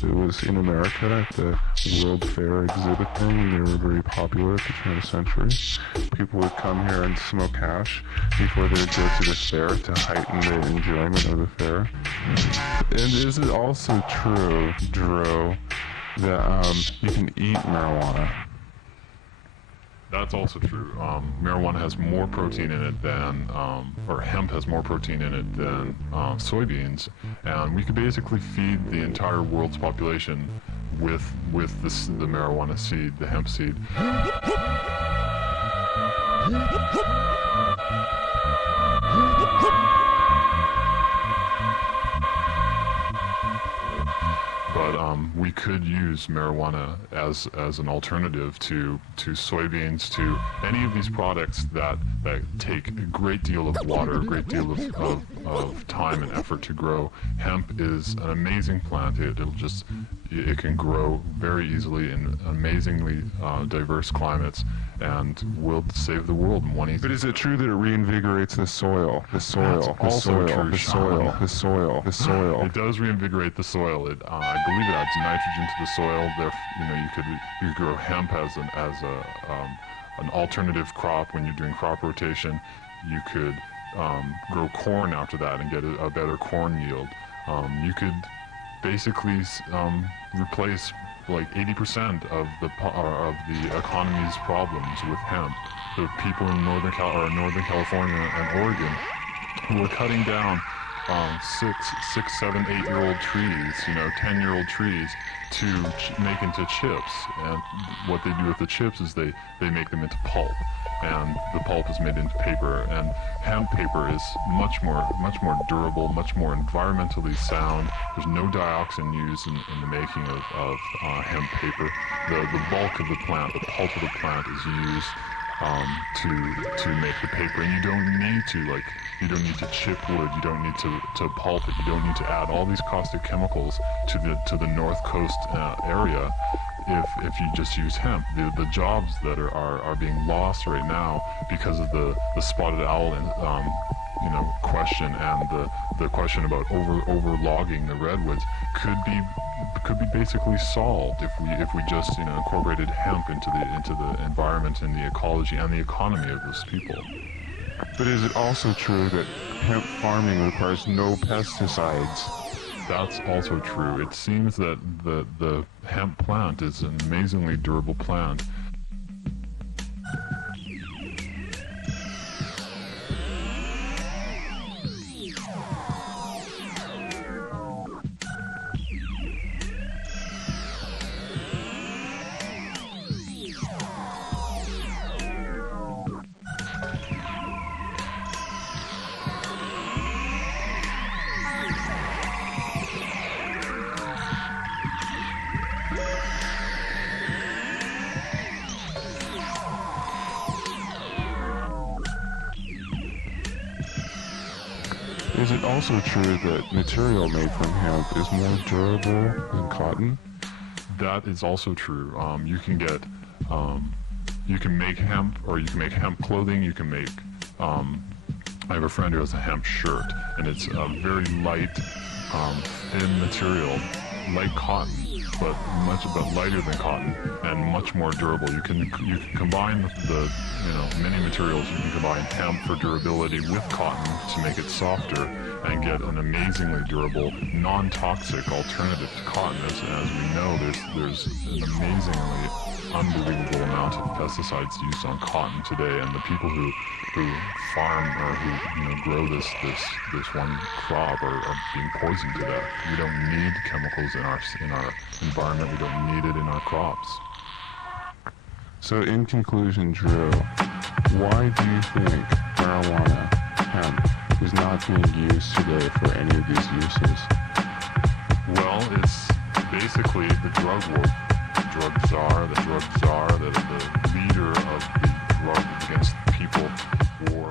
It was in America at the World Fair exhibit thing. They were very popular at the turn of the century. People would come here and smoke hash before they would go to the fair to heighten the enjoyment of the fair. And is it also true, Drew, that you can eat marijuana? That's also true. Marijuana has more protein in it than, or hemp has more protein in it than soybeans, and we could basically feed the entire world's population with the marijuana seed, the hemp seed. But we could use marijuana as an alternative to soybeans, to any of these products that take a great deal of water, a great deal of time and effort to grow. Hemp is an amazing plant. It can grow very easily in amazingly diverse climates, and will save the world in one easy. But is it true that it reinvigorates the soil? The soil, the soil, the soil. It does reinvigorate the soil. I believe it adds nitrogen to the soil. There, you could grow hemp as an alternative crop when you're doing crop rotation. You could grow corn after that and get a better corn yield. You could basically replace like 80% of the economy's problems with hemp. The people in Northern California and Oregon who are cutting down 6, 7, 8-year-old trees, 10-year-old trees to make into chips. And what they do with the chips is they make them into pulp, and the pulp is made into paper. And hemp paper is much more durable, much more environmentally sound. There's no dioxin used in the making of hemp paper. The bulk of the plant, the pulp of the plant, is used to make the paper, and you don't need to chip wood, you don't need to pulp it, you don't need to add all these caustic chemicals to the North Coast area if you just use hemp. The jobs that are being lost right now because of the spotted owl question, and the question about overlogging the redwoods could be basically solved if we just incorporated hemp into the environment and the ecology and the economy of those people. But is it also true that hemp farming requires no pesticides? That's also true. It seems that the hemp plant is an amazingly durable plant. Is it also true that material made from hemp is more durable than cotton? That is also true. You can make hemp, or you can make hemp clothing. You can make. I have a friend who has a hemp shirt, and it's a very light, thin material, like cotton, but lighter than cotton and much more durable. You can combine the many materials. You can combine hemp for durability with cotton to make it softer and get an amazingly durable, non-toxic alternative to cotton. As we know, there's an amazingly unbelievable amount of pesticides used on cotton today, and the people who farm or who grow this one crop are being poisoned to death. We don't need chemicals in our environment. We don't need it in our crops. So in conclusion, Drew, why do you think marijuana, hemp, is not being used today for any of these uses? Well, it's basically the drug war. The drug czar, the leader of the drug against the people war.